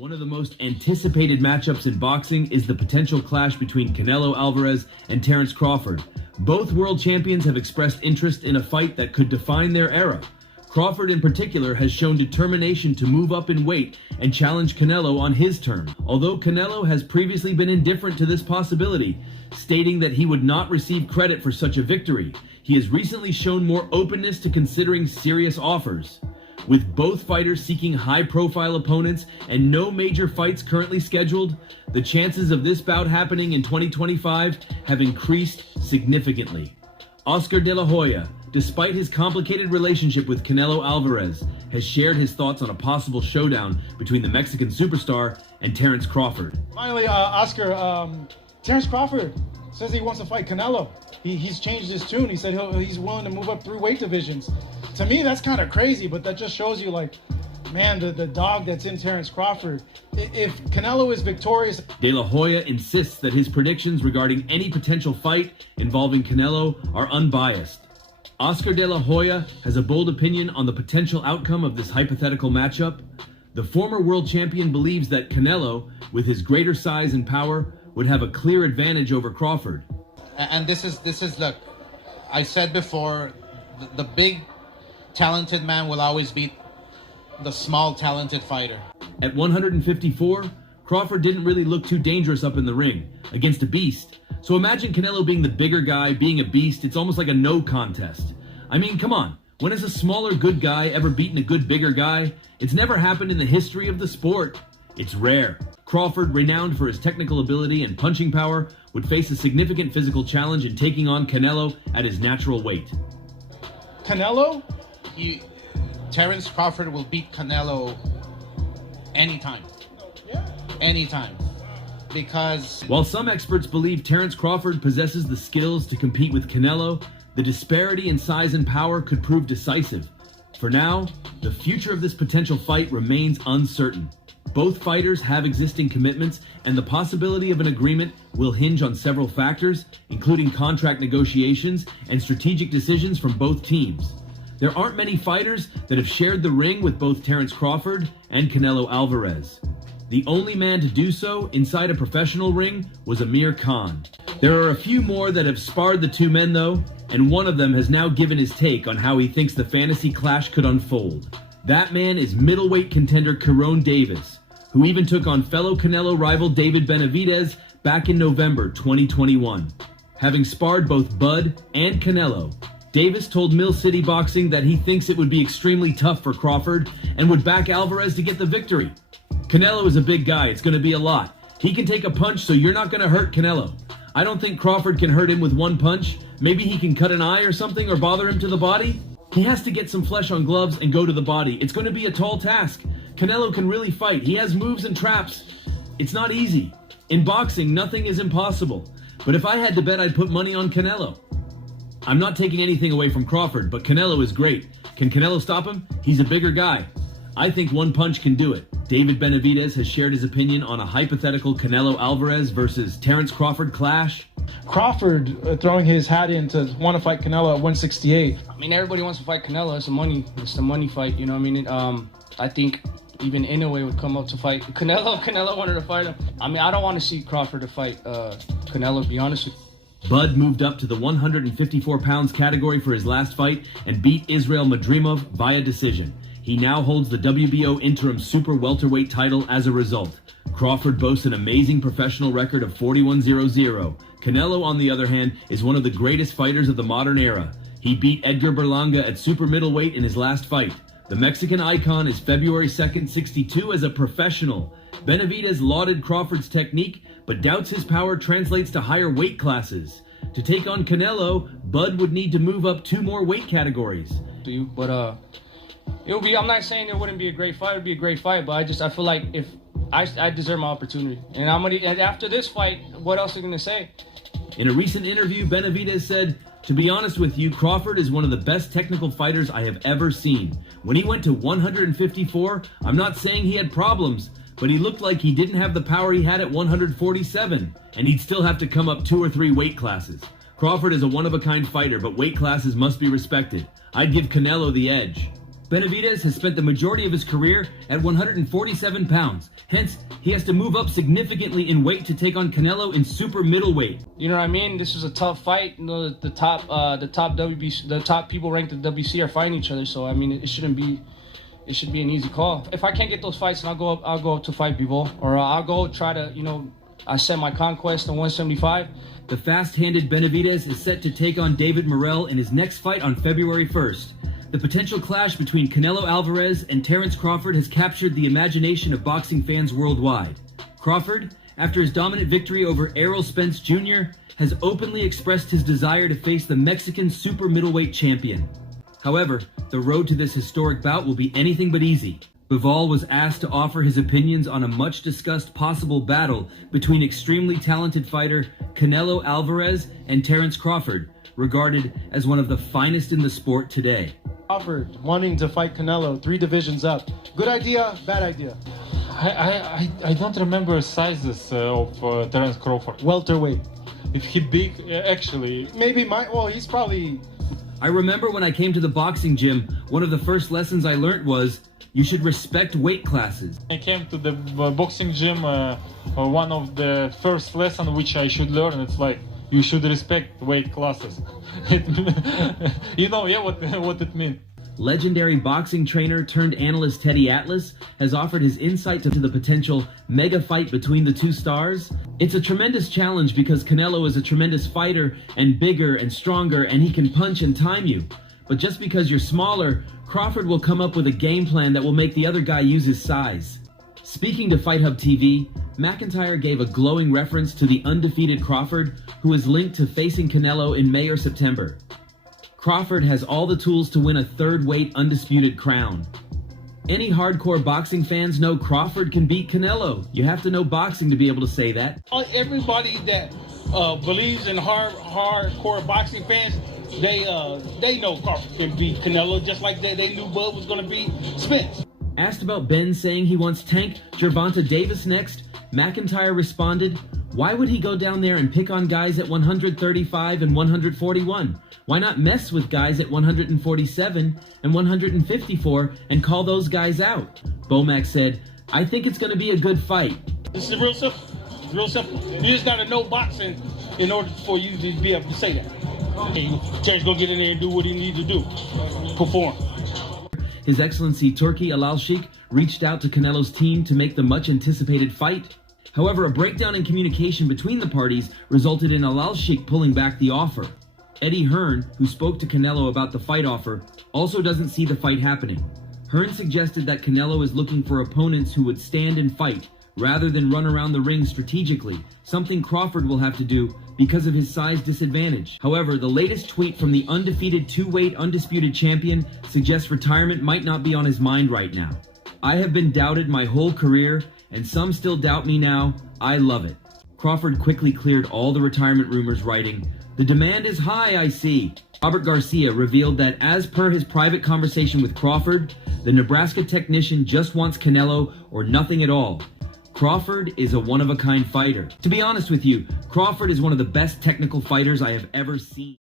One of the most anticipated matchups in boxing is the potential clash between Canelo Alvarez and Terence Crawford. Both world champions have expressed interest in a fight that could define their era. Crawford in particular has shown determination to move up in weight and challenge Canelo on his terms. Although Canelo has previously been indifferent to this possibility, stating that he would not receive credit for such a victory, he has recently shown more openness to considering serious offers. With both fighters seeking high-profile opponents and no major fights currently scheduled, the chances of this bout happening in 2025 have increased significantly. Oscar De La Hoya, despite his complicated relationship with Canelo Alvarez, has shared his thoughts on a possible showdown between the Mexican superstar and Terence Crawford. Finally, Oscar, Terence Crawford says he wants to fight Canelo. He's changed his tune. He said he's willing to move up 3 weight divisions. To me, that's kind of crazy, but that just shows you, like, man, the dog that's in Terence Crawford. If Canelo is victorious... De La Hoya insists that his predictions regarding any potential fight involving Canelo are unbiased. Oscar De La Hoya has a bold opinion on the potential outcome of this hypothetical matchup. The former world champion believes that Canelo, with his greater size and power, would have a clear advantage over Crawford. And this is look, I said before, the big talented man will always beat the small talented fighter. At 154, Crawford didn't really look too dangerous up in the ring against a beast. So imagine Canelo being the bigger guy, being a beast. It's almost like a no contest. I mean, come on. When has a smaller good guy ever beaten a good bigger guy? It's never happened in the history of the sport. It's rare. Crawford, renowned for his technical ability and punching power, would face a significant physical challenge in taking on Canelo at his natural weight. Canelo? Terence Crawford will beat Canelo anytime. Yeah. Anytime. Because... While some experts believe Terence Crawford possesses the skills to compete with Canelo, the disparity in size and power could prove decisive. For now, the future of this potential fight remains uncertain. Both fighters have existing commitments, and the possibility of an agreement will hinge on several factors, including contract negotiations and strategic decisions from both teams. There aren't many fighters that have shared the ring with both Terence Crawford and Canelo Alvarez. The only man to do so inside a professional ring was Amir Khan. There are a few more that have sparred the two men though, and one of them has now given his take on how he thinks the fantasy clash could unfold. That man is middleweight contender Kyrone Davis, who even took on fellow Canelo rival David Benavidez back in November 2021. Having sparred both Bud and Canelo, Davis told Mill City Boxing that he thinks it would be extremely tough for Crawford and would back Alvarez to get the victory. Canelo is a big guy. It's going to be a lot. He can take a punch, so you're not going to hurt Canelo. I don't think Crawford can hurt him with one punch. Maybe he can cut an eye or something or bother him to the body. He has to get some flesh on gloves and go to the body. It's going to be a tall task. Canelo can really fight. He has moves and traps. It's not easy. In boxing, nothing is impossible. But if I had to bet, I'd put money on Canelo. I'm not taking anything away from Crawford, but Canelo is great. Can Canelo stop him? He's a bigger guy. I think one punch can do it. David Benavidez has shared his opinion on a hypothetical Canelo Alvarez versus Terence Crawford clash. Crawford throwing his hat in to want to fight Canelo at 168. I mean, everybody wants to fight Canelo. It's the money fight, you know what I mean? I think even Inoue would come up to fight Canelo. Canelo wanted to fight him. I mean, I don't want to see Crawford to fight Canelo, to be honest with you. Bud moved up to the 154 pounds category for his last fight and beat Israel Madrimov via decision. He now holds the WBO interim super welterweight title as a result. Crawford boasts an amazing professional record of 41-0-0. Canelo, on the other hand, is one of the greatest fighters of the modern era. He beat Edgar Berlanga at super middleweight in his last fight. The Mexican icon is February 2nd, 62 as a professional. Benavidez lauded Crawford's technique, but doubts his power translates to higher weight classes. To take on Canelo, Bud would need to move up 2 more weight categories. It would be, I'm not saying it wouldn't be a great fight, it would be a great fight, but I feel like if I deserve my opportunity. And after this fight, what else are you going to say? In a recent interview, Benavidez said, "To be honest with you, Crawford is one of the best technical fighters I have ever seen. When he went to 154, I'm not saying he had problems, but he looked like he didn't have the power he had at 147, and he'd still have to come up 2 or 3 weight classes. Crawford is a one-of-a-kind fighter, but weight classes must be respected. I'd give Canelo the edge." Benavidez has spent the majority of his career at 147 pounds. Hence, he has to move up significantly in weight to take on Canelo in super middleweight. You know what I mean? This is a tough fight. You know, the top WBC, the top people ranked at WBC are fighting each other. So I mean, it should be an easy call. If I can't get those fights, then I'll go up to fight Bivol, or I'll go try to, you know, I set my conquest on 175. The fast-handed Benavidez is set to take on David Morrell in his next fight on February 1st. The potential clash between Canelo Alvarez and Terence Crawford has captured the imagination of boxing fans worldwide. Crawford, after his dominant victory over Errol Spence Jr., has openly expressed his desire to face the Mexican super middleweight champion. However, the road to this historic bout will be anything but easy. Bivol was asked to offer his opinions on a much-discussed possible battle between extremely talented fighter Canelo Alvarez and Terence Crawford, regarded as one of the finest in the sport today. Crawford wanting to fight Canelo 3 divisions up. Good idea, bad idea? I don't remember sizes of Terence Crawford. Welterweight. If he big, actually. Maybe he's probably... I remember when I came to the boxing gym, one of the first lessons I learned was, you should respect weight classes. I came to the boxing gym, one of the first lessons which I should learn, it's like, you should respect weight classes. You know, yeah, what it means. Legendary boxing trainer turned analyst Teddy Atlas has offered his insight to the potential mega fight between the two stars. It's a tremendous challenge because Canelo is a tremendous fighter and bigger and stronger, and he can punch and time you. But just because you're smaller, Crawford will come up with a game plan that will make the other guy use his size. Speaking to Fight Hub TV, McIntyre gave a glowing reference to the undefeated Crawford, who is linked to facing Canelo in May or September. Crawford has all the tools to win a third-weight undisputed crown. Any hardcore boxing fans know Crawford can beat Canelo. You have to know boxing to be able to say that. Everybody that believes in hardcore boxing fans, they know Crawford can beat Canelo, just like they knew Bud was going to beat Spence. Asked about Ben saying he wants Tank Gervonta Davis next, McIntyre responded, why would he go down there and pick on guys at 135 and 141? Why not mess with guys at 147 and 154 and call those guys out? Bomac said, I think it's going to be a good fight. This is real simple. It's real simple. You just got to know boxing in order for you to be able to say that. And Terry's going to get in there and do what he needs to do. Perform. His Excellency Turki Al-Sheikh reached out to Canelo's team to make the much-anticipated fight. However, a breakdown in communication between the parties resulted in Al-Sheikh pulling back the offer. Eddie Hearn, who spoke to Canelo about the fight offer, also doesn't see the fight happening. Hearn suggested that Canelo is looking for opponents who would stand and fight, rather than run around the ring strategically, something Crawford will have to do because of his size disadvantage. However, the latest tweet from the undefeated two-weight undisputed champion suggests retirement might not be on his mind right now. I have been doubted my whole career, and some still doubt me now. I love it. Crawford quickly cleared all the retirement rumors, writing, the demand is high, I see. Robert Garcia revealed that as per his private conversation with Crawford, the Nebraska technician just wants Canelo or nothing at all. Crawford is a one-of-a-kind fighter. To be honest with you, Crawford is one of the best technical fighters I have ever seen.